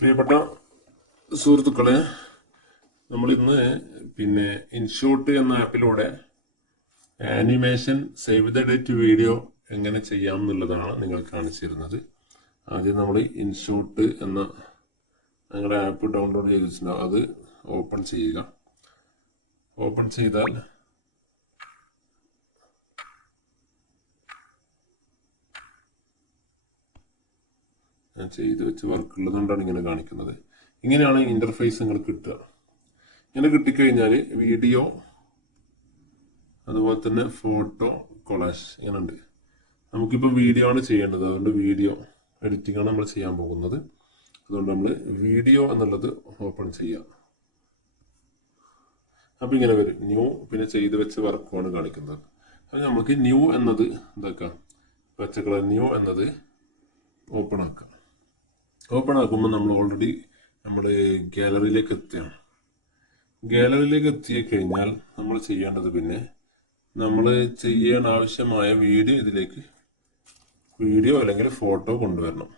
പ്രിയപ്പെട്ട സുഹൃത്തുക്കളെ നമ്മൾ ഇന്ന് പിന്നെ ഇൻഷോട്ട് എന്ന ആപ്പിലൂടെ animation save the date video എങ്ങനെ ചെയ്യാം എന്നുള്ളതാണ് നിങ്ങൾ കാണിച്ചിരുന്നത്. ആദ്യം നമ്മൾ ഇൻഷോട്ട് എന്ന നിങ്ങളുടെ ആപ്പ് ഡൗൺലോഡ് ചെയ്തിട്ടുണ്ടാവും അത് ഓപ്പൺ ചെയ്യുക. ഓപ്പൺ ചെയ്താൽ ചെയ്ത് വെച്ച് വർക്ക് ഉള്ളതുകൊണ്ടാണ് ഇങ്ങനെ കാണിക്കുന്നത്. ഇങ്ങനെയാണ് ഇന്റർഫേസ് നിങ്ങൾ കിട്ടുക. ഇങ്ങനെ കിട്ടിക്കഴിഞ്ഞാൽ വീഡിയോ അതുപോലെ തന്നെ ഫോട്ടോ കൊളാഷ് ഇങ്ങനെ ഉണ്ട് നമുക്കിപ്പോൾ വീഡിയോ ആണ് ചെയ്യേണ്ടത്. അതുകൊണ്ട് വീഡിയോ എഡിറ്റിംഗ് ആണ് നമ്മൾ ചെയ്യാൻ പോകുന്നത്. അതുകൊണ്ട് നമ്മൾ വീഡിയോ എന്നുള്ളത് ഓപ്പൺ ചെയ്യാം. അപ്പം ഇങ്ങനെ വരും. ന്യൂ പിന്നെ ചെയ്ത് വെച്ച് വർക്കുമാണ് കാണിക്കുന്നത്. അപ്പം നമുക്ക് ന്യൂ എന്നത് ഇതാക്കാം പച്ചക്കളർ ന്യൂ എന്നത് ഓപ്പൺ ആക്കാം. ഓപ്പൺ ആക്കുമ്പോൾ നമ്മൾ ഓൾറെഡി നമ്മുടെ ഗാലറിയിലേക്ക് എത്തുകയാണ്. ഗാലറിയിലേക്ക് എത്തി കഴിഞ്ഞാൽ നമ്മൾ ചെയ്യേണ്ടത് പിന്നെ നമ്മൾ ചെയ്യാൻ ആവശ്യമായ വീഡിയോ ഇതിലേക്ക് വീഡിയോ അല്ലെങ്കിൽ ഫോട്ടോ കൊണ്ടുവരണം.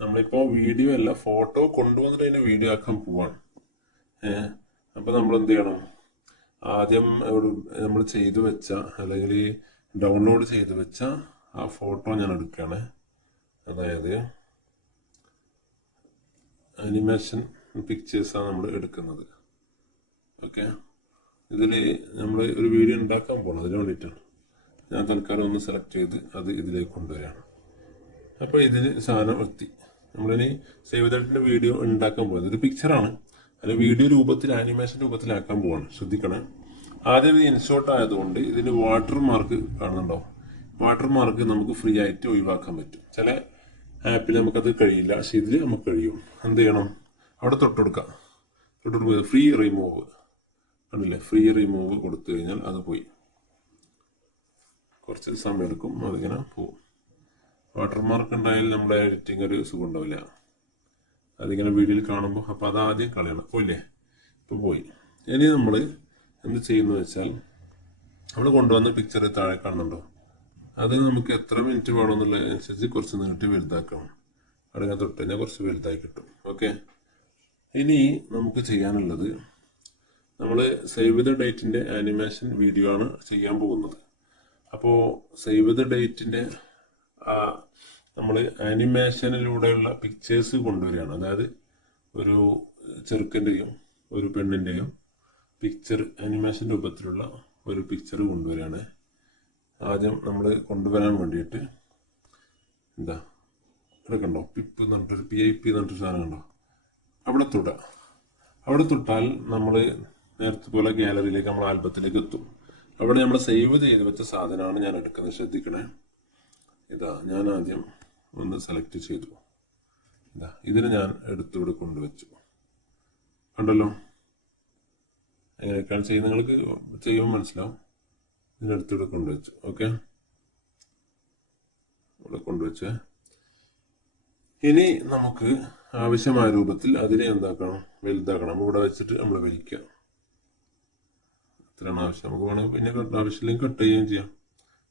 നമ്മളിപ്പോൾ വീഡിയോ അല്ല ഫോട്ടോ കൊണ്ടുവന്നിട്ട് അതിനെ വീഡിയോ ആക്കാൻ പോവാണ്. അപ്പോൾ നമ്മൾ എന്ത് ചെയ്യണം? ആദ്യം നമ്മൾ ചെയ്തു വെച്ച അല്ലെങ്കിൽ ഡൗൺലോഡ് ചെയ്തു വെച്ച ആ ഫോട്ടോ ഞാൻ എടുക്കുകയാണ്. അതായത് അനിമേഷൻ പിക്ചേഴ്സാണ് നമ്മൾ എടുക്കുന്നത്. ഓക്കെ ഇതിൽ നമ്മൾ ഒരു വീഡിയോ ഉണ്ടാക്കാൻ പോകണം അതിന് വേണ്ടിയിട്ടാണ് ഞാൻ തൽക്കാലം ഒന്ന് സെലക്ട് ചെയ്ത് അത് ഇതിലേക്ക് കൊണ്ടുവരികയാണ് അപ്പോൾ ഇതിന് സാധനം എത്തി. നമ്മളിനി സേവ് ദാറ്റിന്റെ വീഡിയോ ഉണ്ടാക്കാൻ പോകുന്നത് ഒരു പിക്ചറാണ് അത് വീഡിയോ രൂപത്തിൽ ആനിമേഷൻ രൂപത്തിലാക്കാൻ പോവാണ്. ശ്രദ്ധിക്കണം. ആദ്യം ഇത് ഇൻഷോട്ട് ആയതുകൊണ്ട് ഇതിന് വാട്ടർ മാർക്ക് കാണുന്നുണ്ടോ വാട്ടർ മാർക്ക് നമുക്ക് ഫ്രീ ആയിട്ട് ഒഴിവാക്കാൻ പറ്റും. ചില ആപ്പിൽ നമുക്കത് കഴിയില്ല. പക്ഷെ ഇതിൽ നമുക്ക് കഴിയും. എന്ത് ചെയ്യണം? അവിടെ തൊട്ടുകൊടുക്കാം തൊട്ടുകൊടുക്കുക ഫ്രീ റിമൂവ് കണ്ടില്ലേ? ഫ്രീ റിമൂവ് കൊടുത്തു കഴിഞ്ഞാൽ അത് പോയി. കുറച്ച് സമയം എടുക്കും. അതിങ്ങനെ പോവും. വാട്ടർമാർക്ക് ഉണ്ടായാലും നമ്മുടെ എഡിറ്റിംഗ് ഒരു സുഖം ഉണ്ടാവില്ല. അതിങ്ങനെ വീഡിയോയിൽ കാണുമ്പോൾ അപ്പോൾ ആദ്യം കളയണം. പോയില്ലേ? ഇപ്പോൾ പോയി. ഇനി നമ്മൾ എന്ത് ചെയ്യുന്നു വെച്ചാൽ നമ്മൾ കൊണ്ടുവന്ന പിക്ചർ താഴെ കാണുന്നുണ്ടോ? അത് നമുക്ക് എത്ര മിനിറ്റ് വേണമെന്നുള്ളതനുസരിച്ച് കുറച്ച് നീട്ടി വലുതാക്കണം അവിടെ തൊട്ട് തന്നെ കുറച്ച് വലുതായി കിട്ടും. ഓക്കെ ഇനി നമുക്ക് ചെയ്യാനുള്ളത് നമ്മൾ സേവ് ദ ഡേറ്റിന്റെ ആനിമേഷൻ വീഡിയോ ആണ് ചെയ്യാൻ പോകുന്നത്. അപ്പോൾ സേവ് ദ ഡേറ്റിന്റെ നമ്മൾ ആനിമേഷനിലൂടെയുള്ള പിക്ചേഴ്സ് കൊണ്ടുവരികയാണ്. അതായത് ഒരു ചെറുക്കന്റെയും ഒരു പെണ്ണിന്റെയും പിക്ചർ ആനിമേഷൻ രൂപത്തിലുള്ള ഒരു പിക്ചർ കൊണ്ടുവരികയാണ്. ആദ്യം നമ്മൾ കൊണ്ടുവരാൻ വേണ്ടിയിട്ട് എന്താ? കണ്ടോ? പിപ്പ് എന്ന് പറഞ്ഞിട്ടൊരു പി ഐ പി എന്ന് പറഞ്ഞിട്ട് സാധനം കണ്ടോ? അവിടെ തൊടുക. അവിടെ തൊട്ടാൽ നമ്മൾ നേരത്തെ പോലെ ഗാലറിയിലേക്ക് നമ്മൾ ആൽബത്തിലേക്ക് എത്തും. അവിടെ നമ്മൾ സേവ് ചെയ്ത് വെച്ച സാധനമാണ് ഞാൻ എടുക്കുന്നത്. ശ്രദ്ധിക്കണേ. ഇതാ ഞാൻ ആദ്യം ഒന്ന് സെലക്ട് ചെയ്തു. ഇതാ ഇതിന് ഞാൻ എടുത്തിവിടെ കൊണ്ടുവച്ചു. കണ്ടല്ലോ? എങ്ങനെയൊക്കെയാണ് ചെയ്യുന്നത്? നിങ്ങൾക്ക് ചെയ്യുമ്പോൾ മനസ്സിലാവും. ഇതിനടുത്തിവിടെ കൊണ്ടുവച്ചു ഓക്കെ ഇവിടെ കൊണ്ടുവച്ചേ. ഇനി നമുക്ക് ആവശ്യമായ രൂപത്തിൽ അതിനെ എന്താക്കണം? വലുതാക്കണം. ഇവിടെ വെച്ചിട്ട് നമ്മൾ വലിക്കാം. ഇത്രയാണ് ആവശ്യം. നമുക്ക് വേണമെങ്കിൽ പിന്നെ ആവശ്യമില്ലെങ്കിൽ കട്ട് ചെയ്യുകയും ചെയ്യാം.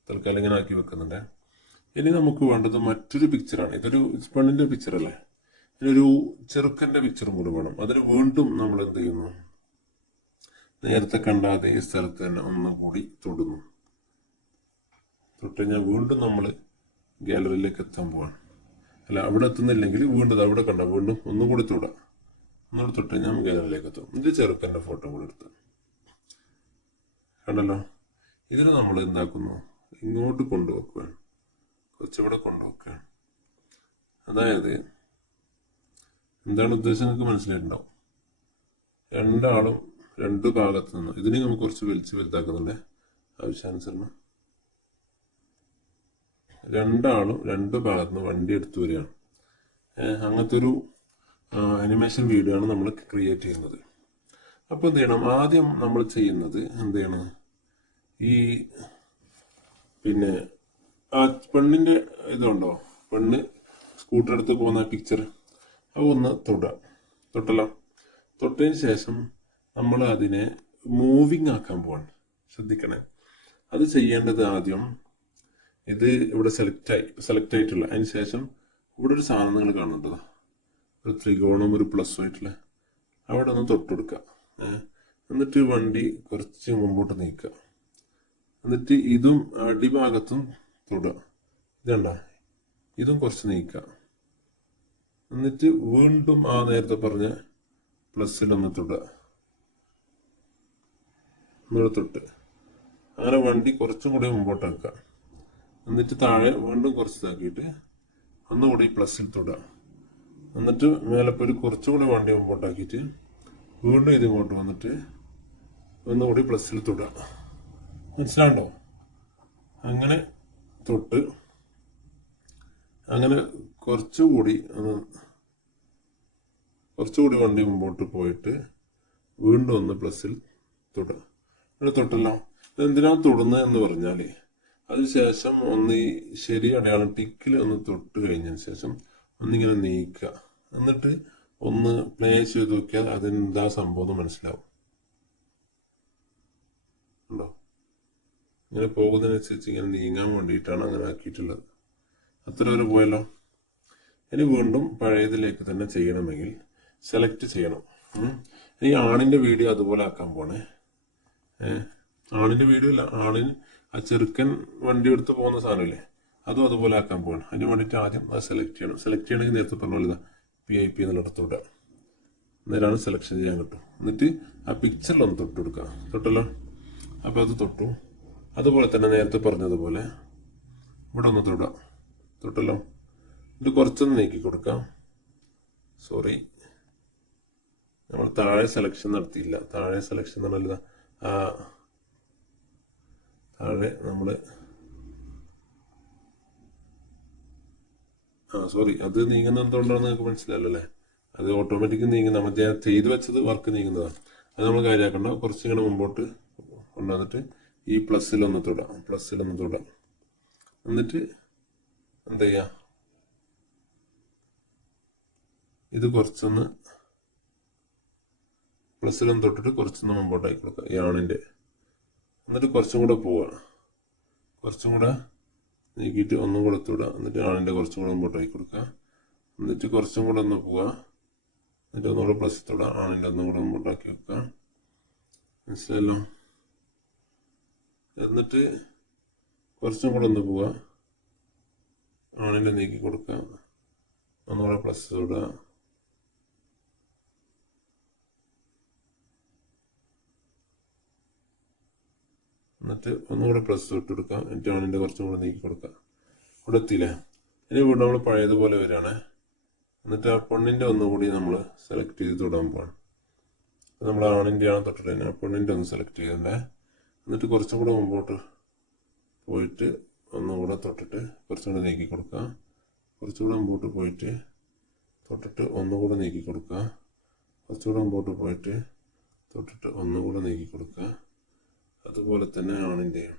തൽക്കാലം ഇങ്ങനെ ആക്കി വെക്കുന്നുണ്ട്. ഇനി നമുക്ക് വേണ്ടത് മറ്റൊരു പിക്ചറാണ് ഇതൊരു പെണ്ണിന്റെ പിക്ചർ അല്ലേ? ഇതിനൊരു ചെറുക്കന്റെ പിക്ചറും കൂടെ വേണം. അതിന് വീണ്ടും നമ്മൾ എന്ത് ചെയ്യുന്നു? നേരത്തെ കണ്ട അതേ സ്ഥലത്ത് തന്നെ ഒന്നുകൂടി തൊടുന്നു. തൊട്ട് കഴിഞ്ഞാൽ വീണ്ടും നമ്മൾ ഗാലറിയിലേക്ക് എത്താൻ പോവാണ്. അല്ല അവിടെ എത്തുന്നില്ലെങ്കിൽ വീണ്ടും അവിടെ കണ്ട വീണ്ടും ഒന്നുകൂടി തൊടാം. ഒന്നുകൂടി തൊട്ട് ഞാൻ ഗാലറിയിലേക്ക് എത്തും. ഇത് ചെറുക്കന്റെ ഫോട്ടോ കൂടി എടുത്ത്. കണ്ടല്ലോ? ഇതിന് നമ്മൾ എന്താക്കുന്നു? ഇങ്ങോട്ട് കൊണ്ടുവെക്കുകയാണ്. കുറച്ചിവിടെ കൊണ്ടുവെക്കുകയാണ്. അതായത് എന്താണ് ഉദ്ദേശം? നിങ്ങൾക്ക് മനസ്സിലായിട്ടുണ്ടാവും. രണ്ടാളും രണ്ട് ഭാഗത്ത് നിന്ന് ഇതിനെ നമുക്ക് കുറച്ച് വലിച്ച് വലുതാക്കുന്നുണ്ട്. ആവശ്യാനുസരണം. രണ്ടാളും രണ്ട് ഭാഗത്ത് നിന്ന് വണ്ടി എടുത്തു വരികയാണ്. അങ്ങനത്തെ ഒരു അനിമേഷൻ വീഡിയോ ആണ് നമ്മൾ ക്രിയേറ്റ് ചെയ്യുന്നത്. അപ്പോൾ എന്ത് ചെയ്യണം? ആദ്യം നമ്മൾ ചെയ്യുന്നത് എന്ത് ചെയ്യണം? ഈ പിന്നെ ആ പെണ്ണിന്റെ ഇതുണ്ടോ? പെണ്ണ് സ്കൂട്ടർ എടുത്ത് പോകുന്ന പിക്ചർ അത് ഒന്ന് തൊടുക. തൊട്ടല്ലോ തൊട്ടതിന് ശേഷം നമ്മൾ അതിനെ മൂവിങ് ആക്കാൻ പോവാണ്. ശ്രദ്ധിക്കണേ. അത് ചെയ്യേണ്ടത് ആദ്യം ഇത് ഇവിടെ സെലക്ട് ആയി സെലക്ട് ആയിട്ടുള്ള. അതിന് ശേഷം ഇവിടെ ഒരു സാധനം നിങ്ങൾ കാണേണ്ടതാ ഒരു ത്രികോണം ഒരു പ്ലസ് ആയിട്ടുള്ള. അവിടെ ഒന്ന് തൊട്ട് കൊടുക്കുക. എന്നിട്ട് വണ്ടി കുറച്ച് മുമ്പോട്ട് നീക്കുക. എന്നിട്ട് ഇതും അടിഭാഗത്തും തൊടുക. ഇതണ്ട ഇതും കുറച്ച് നീക്കുക. എന്നിട്ട് വീണ്ടും ആ നേരത്തെ പറഞ്ഞ പ്ലസ്സിലൊന്ന് തൊടുക. ഒന്നുകൂടെ തൊട്ട് അങ്ങനെ വണ്ടി കുറച്ചും കൂടി മുമ്പോട്ട് വെക്കുക എന്നിട്ട് താഴെ വീണ്ടും കുറച്ച് ഇതാക്കിയിട്ട് ഒന്നുകൂടി ഈ പ്ലസ്സിൽ തൊടുക. എന്നിട്ട് മേലപ്പൊരു കുറച്ചുകൂടി വണ്ടി മുമ്പോട്ടാക്കിയിട്ട് വീണ്ടും ഇതിങ്ങോട്ട് വന്നിട്ട് ഒന്നുകൂടി പ്ലസ്സിൽ തൊടുക. മനസ്സിലാണ്ടോ അങ്ങനെ തൊട്ട് അങ്ങനെ കുറച്ചുകൂടി ഒന്ന് കുറച്ചുകൂടി വണ്ടി മുമ്പോട്ട് പോയിട്ട് വീണ്ടും ഒന്ന് പ്ലസ്സിൽ തൊടുക. തൊട്ടല്ലോ എന്തിനാ തൊടുന്നത് എന്ന് പറഞ്ഞാൽ അതിനുശേഷം ഒന്ന് ഈ ശരി അടയാളം ടിക്കിൽ ഒന്ന് തൊട്ട് കഴിഞ്ഞതിന് ശേഷം ഒന്നിങ്ങനെ നീക്കുക. എന്നിട്ട് ഒന്ന് പ്ലേ ചെയ്ത് നോക്കിയാൽ അതിനെന്താ സംഭവം മനസ്സിലാവും. ഉണ്ടോ? ഇങ്ങനെ പോകുന്നതിനനുസരിച്ച് ഇങ്ങനെ നീങ്ങാൻ വേണ്ടിയിട്ടാണ് അങ്ങനെ ആക്കിയിട്ടുള്ളത്. അത്ര വരെ പോയല്ലോ. ഇനി വീണ്ടും പഴയതിലേക്ക് തന്നെ ചെയ്യണമെങ്കിൽ സെലക്ട് ചെയ്യണം. ഇനി ആണിന്റെ വീഡിയോ അതുപോലെ ആക്കാൻ പോണേ. ഏഹ് ആണിന്റെ വീഡിയോ അല്ല ആണിന് ആ ചെറുക്കൻ വണ്ടി എടുത്ത് പോകുന്ന സാധനമില്ലേ? അതും അതുപോലെ ആക്കാൻ പോകണം അതിന് വേണ്ടിയിട്ട് ആദ്യം അത് സെലക്ട് ചെയ്യണം. സെലക്ട് ചെയ്യണമെങ്കിൽ നേരത്തെ പറഞ്ഞ പോലെ പി ഐ പി എന്നുള്ളിടത്തോട്ട് നേരാണ് സെലക്ഷൻ ചെയ്യാൻ കിട്ടും എന്നിട്ട് ആ പിക്ചറിലൊന്ന് തൊട്ട് കൊടുക്കുക തൊട്ടല്ലോ? അപ്പോൾ അത് തൊട്ടു. അതുപോലെ തന്നെ നേരത്തെ പറഞ്ഞതുപോലെ ഇവിടെ ഒന്ന് തൊടാം. തൊട്ടല്ലോ? ഇത് കുറച്ചൊന്ന് നീക്കി കൊടുക്കാം. സോറി നമ്മൾ താഴെ സെലക്ഷൻ നടത്തിയില്ല. താഴെ സെലക്ഷൻ എന്ന് പറഞ്ഞാൽ ആ താഴെ നമ്മൾ ആ സോറി അത് നീങ്ങുന്ന എന്തുകൊണ്ടാണെന്ന് നിങ്ങൾക്ക് അല്ലേ? അത് ഓട്ടോമാറ്റിക് നീങ്ങുന്ന മറ്റേ ചെയ്തു വെച്ചത് വർക്ക് നീങ്ങുന്നതാണ് അത് നമ്മൾ കാര്യമാക്കണ്ട കുറച്ച് ഇങ്ങനെ മുമ്പോട്ട് കൊണ്ടുവന്നിട്ട് ഈ പ്ലസ്സിലൊന്ന് തൊടാം. പ്ലസ്സിലൊന്ന് തൊടാം. എന്നിട്ട് എന്താ ചെയ്യുക ഇത് കുറച്ചൊന്ന് പ്ലസ്സിലൊന്ന് തൊട്ടിട്ട് കുറച്ചൊന്ന് മുമ്പോട്ടാക്കി കൊടുക്കുക. ഈ ആണിന്റെ. എന്നിട്ട് കുറച്ചും കൂടെ പോവുക. കുറച്ചും കൂടെ നീക്കിയിട്ട് ഒന്നും കൂടെ തൊടുക എന്നിട്ട് ആണിന്റെ കുറച്ചും കൂടെ മുമ്പോട്ടാക്കി കൊടുക്കുക. എന്നിട്ട് കുറച്ചും കൂടെ ഒന്ന് പോവുക. എന്നിട്ട് ഒന്നുകൂടെ പ്ലസ് തൊടുക ആണിന്റെ ഒന്നും കൂടെ മുമ്പോട്ടാക്കി വെക്കുക. മനസ്സിലല്ലോ എന്നിട്ട് കുറച്ചും കൂടെ ഒന്ന് പോവുക. ആണിന്റെ നീക്കി കൊടുക്കുക. ഒന്നുകൂടെ പ്ലസ് തൊടുക എന്നിട്ട് ഒന്നുകൂടെ പ്ലസ് തൊട്ട് കൊടുക്കുക എന്നിട്ട് ആണിന്റെ കുറച്ചും കൂടെ നീക്കി കൊടുക്കുക ഇവിടെ എത്തിയില്ലേ? ഇനി വീണ്ടും നമ്മൾ പഴയതുപോലെ വരികയാണ്. എന്നിട്ട് ആ പെണ്ണിന്റെ ഒന്നുകൂടി നമ്മൾ സെലക്ട് ചെയ്ത് തൊടാൻ പോകണം നമ്മൾ ആണിന്റെ ആണ് തൊട്ടിട്ട് തന്നെ. ആ പെണ്ണിന്റെ ഒന്ന് സെലക്ട് ചെയ്യണ്ടേ എന്നിട്ട് കുറച്ചും കൂടെ മുമ്പോട്ട് പോയിട്ട് ഒന്നും കൂടെ തൊട്ടിട്ട് കുറച്ചും കൂടെ നീക്കി കൊടുക്കുക കുറച്ചുകൂടെ മുമ്പോട്ട് പോയിട്ട് തൊട്ടിട്ട് ഒന്നുകൂടെ നീക്കി കൊടുക്കുക കുറച്ചുകൂടെ മുമ്പോട്ട് പോയിട്ട് തൊട്ടിട്ട് ഒന്നുകൂടെ നീക്കി കൊടുക്കുക അതുപോലെ തന്നെ ആണിന്റെയും